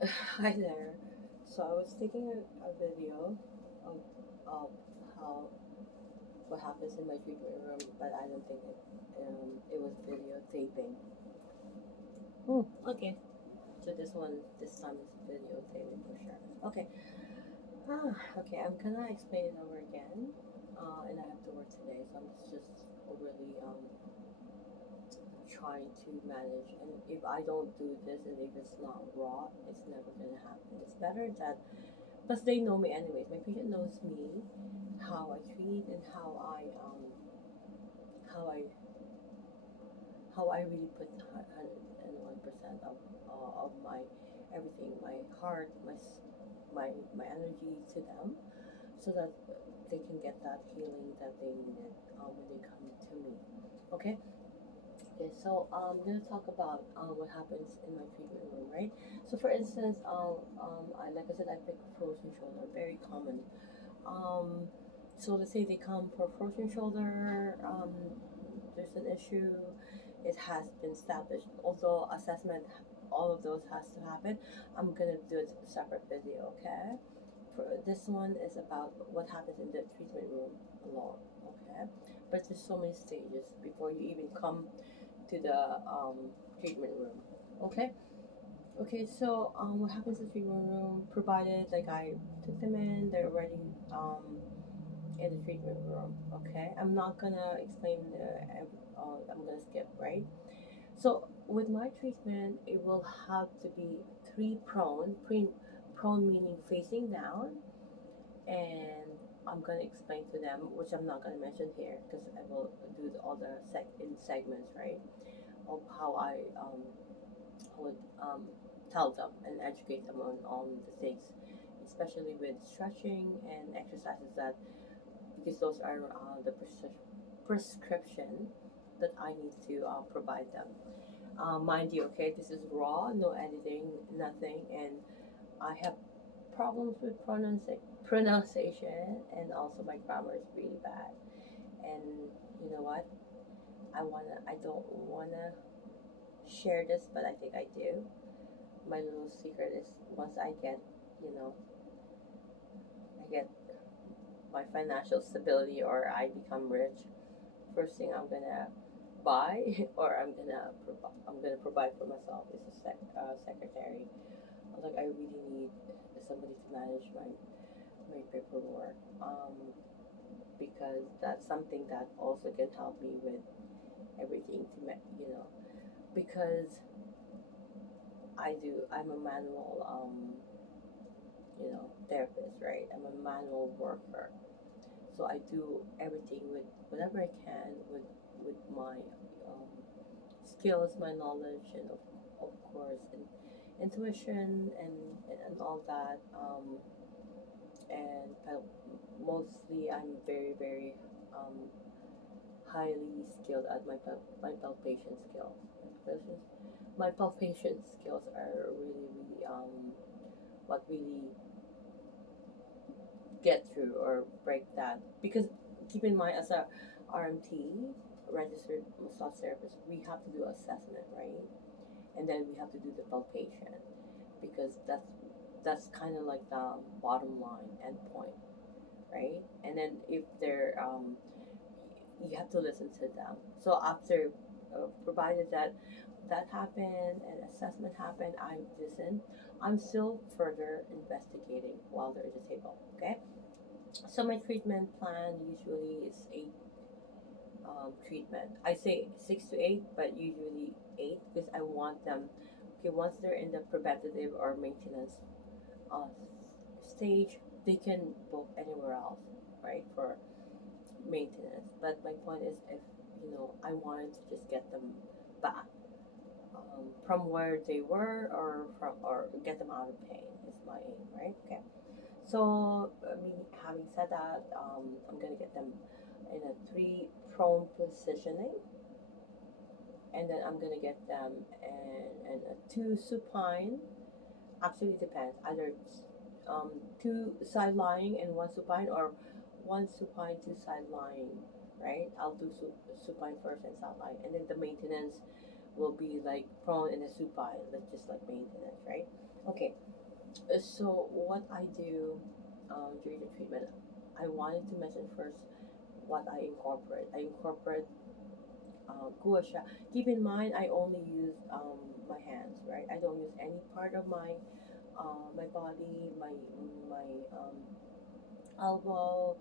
Hi there. So I was taking a video of, of how what happens in my treatment room, but I don't think it was videotaping. Okay. So this time is videotaping for sure. Okay. Okay. I'm gonna explain it over again, and I have to work today, so I'm just really trying to manage. And if I don't do this, and if it's not raw, it's never gonna happen. It's better that. Plus, they know me anyways. My patient knows me, how I treat, and how I how I really put 101% of my everything, my heart, my energy to them, so that they can get that healing that they needed when they come to me. Okay. Okay, so I'm gonna talk about what happens in my treatment room, right? So, for instance, I like I said, I pick frozen shoulder, very common. Um, so let's say they come for frozen shoulder. There's an issue. It has been established. Although assessment, all of those has to happen. I'm gonna do a separate video. Okay. For this one is about what happens in the treatment room alone. Okay. But there's so many stages before you even come to the treatment room. Okay. Okay, so what happens in the treatment room? Provided like I took them in, they're already in the treatment room. Okay, I'm not gonna explain I'm gonna skip, right? So with my treatment, it will have to be prone meaning facing down, and I'm gonna explain to them, which I'm not gonna mention here because I will do all the segments, right? Of how I would tell them and educate them on the things, especially with stretching and exercises that because those are the prescription that I need to provide them. Mind you, okay, this is raw, no editing, nothing, and I have problems with pronunciation, and also my grammar is really bad. And you know what? I don't wanna share this, but I think I do. My little secret is once I get, you know, I get my financial stability or I become rich, first thing I'm gonna buy or I'm gonna provide for myself is a secretary. Like I really need somebody to manage my paperwork, because that's something that also can help me with everything because I'm a manual therapist, right? I'm a manual worker. So I do everything with whatever I can with my um, skills, my knowledge, and of course, and intuition and all that. And mostly, I'm very very um, highly skilled at my palpation skills. My palpation skills are really really what really get through or break that because keep in mind as a RMT registered massage therapist we have to do assessment, right? And then we have to do the palpation because that's kind of like the bottom line end point, right? And then if they're you have to listen to them. So after provided that that happened and assessment happened, I listen. I'm still further investigating while they're at the table. Okay. So my treatment plan usually is eight treatment. I say 6 to 8, but usually 8 because I want them. Okay, once they're in the preventative or maintenance uh, stage, they can book anywhere else, right, for maintenance. But my point is, if I wanted to just get them back from where they were, or get them out of pain is my aim, right? Okay. So, having said that, I'm gonna get them in a three prone positioning, and then I'm gonna get them in a two supine. Actually, it depends. Either two side lying and one supine, or one supine, two side lying. Right? I'll do supine first and side lying, and then the maintenance will be like prone in a supine, like just like maintenance, right? Okay, so what I do during the treatment, I wanted to mention first what I incorporate. I incorporate gua sha. Keep in mind, I only use my hands, right? I don't use any part of my body, my elbow.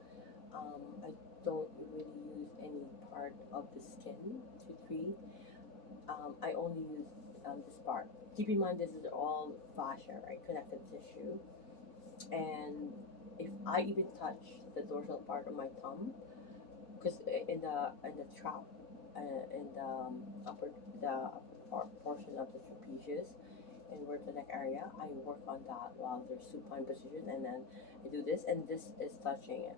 I don't really use any part of the skin to treat. I only use this part. Keep in mind, this is all fascia, right? Connective tissue. And if I even touch the dorsal part of my thumb, because in the trap, in the upper portion of the trapezius and work the neck area, I work on that while there's supine position, and then I do this, and this is touching it.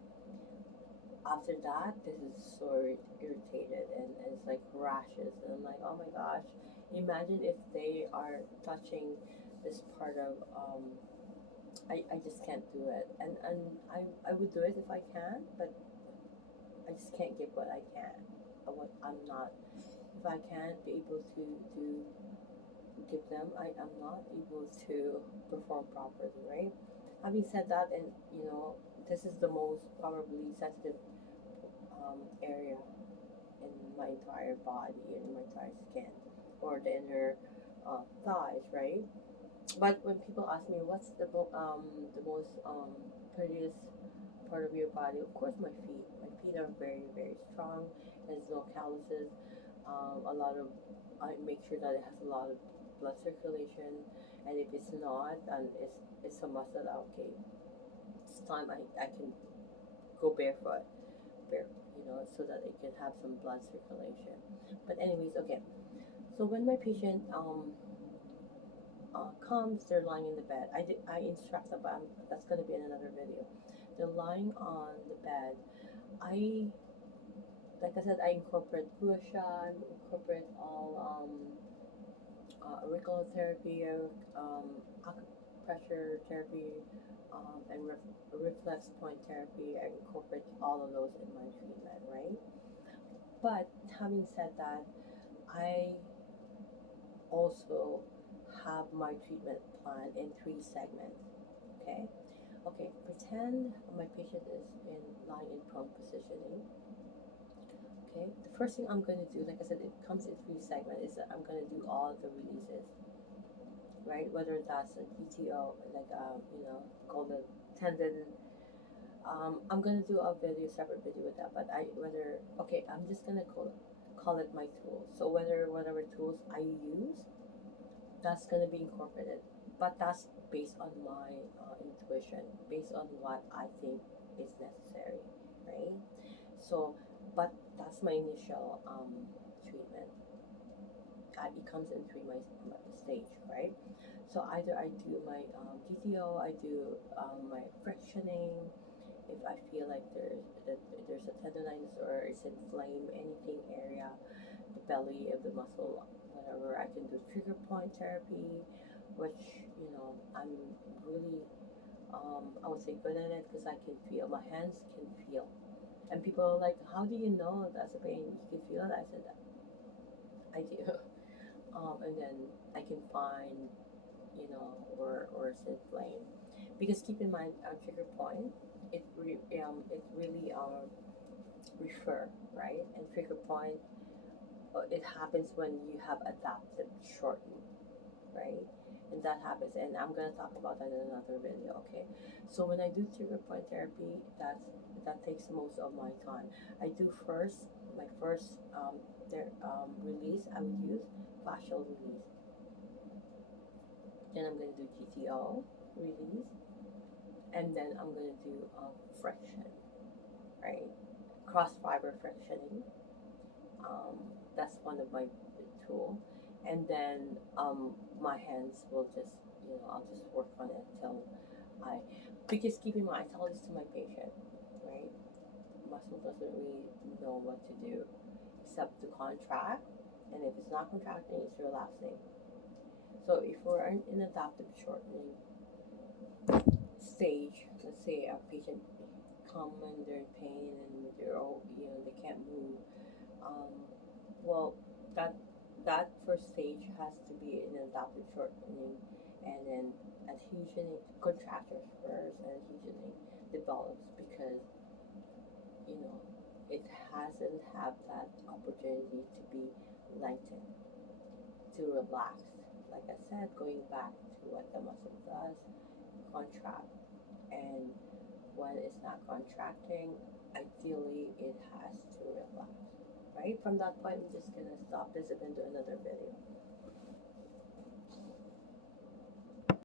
After that, this is so irritated, and it's like rashes, and I'm like, oh my gosh, imagine if they are touching this part of I just can't do it, and I would do it if I can, but I just can't give what I can. What I'm not, if I can't be able to give them, I'm not able to perform properly, right? Having said that, and this is the most probably sensitive area in my entire body and my entire skin, or the inner thighs, right? But when people ask me what's the most prettiest part of your body, of course my feet. My feet are very very strong. There's no calluses. A lot of I make sure that it has a lot of blood circulation, and if it's not, then it's a must that okay, it's time I can go barefoot, so that it can have some blood circulation. But anyways, okay. So when my patient comes, they're lying in the bed. I instruct them, but that's gonna be in another video. They're lying on the bed. I like I said, I incorporate gua incorporate all auricular therapy, acupressure therapy, and reflex point therapy. I incorporate all of those in my treatment, right? But having said that, I also have my treatment plan in 3 segments. Okay. Okay. Pretend my patient is in lying in prone positioning. Okay. The first thing I'm going to do, like I said, it comes in 3 segments, is that I'm going to do all the releases, right? Whether that's a GTO, like called a tendon. I'm gonna do a separate video with that. But I'm just gonna call it my tools. So whatever tools I use, that's gonna be incorporated. But that's based on my intuition, based on what I think is necessary, right? So, but that's my initial treatment. It comes in my stage, right? So either I do my GTO, I do my frictioning. If I feel like there's a tendonitis or it's inflamed, anything area, the belly of the muscle, whatever, I can do trigger point therapy, which I'm really I would say good at it because I can feel, my hands can feel, and people are like, how do you know that's a pain? You can feel it. I said I do. And then I can find or it's inflamed, because keep in mind trigger point, it really refer, right? And trigger point, it happens when you have adaptive shortening, right? And that happens, and I'm gonna talk about that in another video. Okay, so when I do trigger point therapy, that takes most of my time. I do my first release, I would use fascial release. Then I'm gonna do GTO release, and then I'm gonna do friction, right? Cross fiber frictioning. That's one of my tool, and then my hands will just I'll just work on it till I because keep in mind, I tell this to my patient, right? Muscle doesn't really know what to do except to contract, and if it's not contracting, it's relaxing. So if we're in adaptive shortening stage, let's say a patient come and they're in pain and they're all, they can't move. Well, that that first stage has to be an adaptive shortening, and then adhesion contractures first, and adhesion develops because you know it hasn't had that opportunity to be lengthened, to relax. Like I said, going back to what the muscle does, contract, and when it's not contracting, ideally it has to relax. Right? From that point, I'm just gonna stop this and then do another video.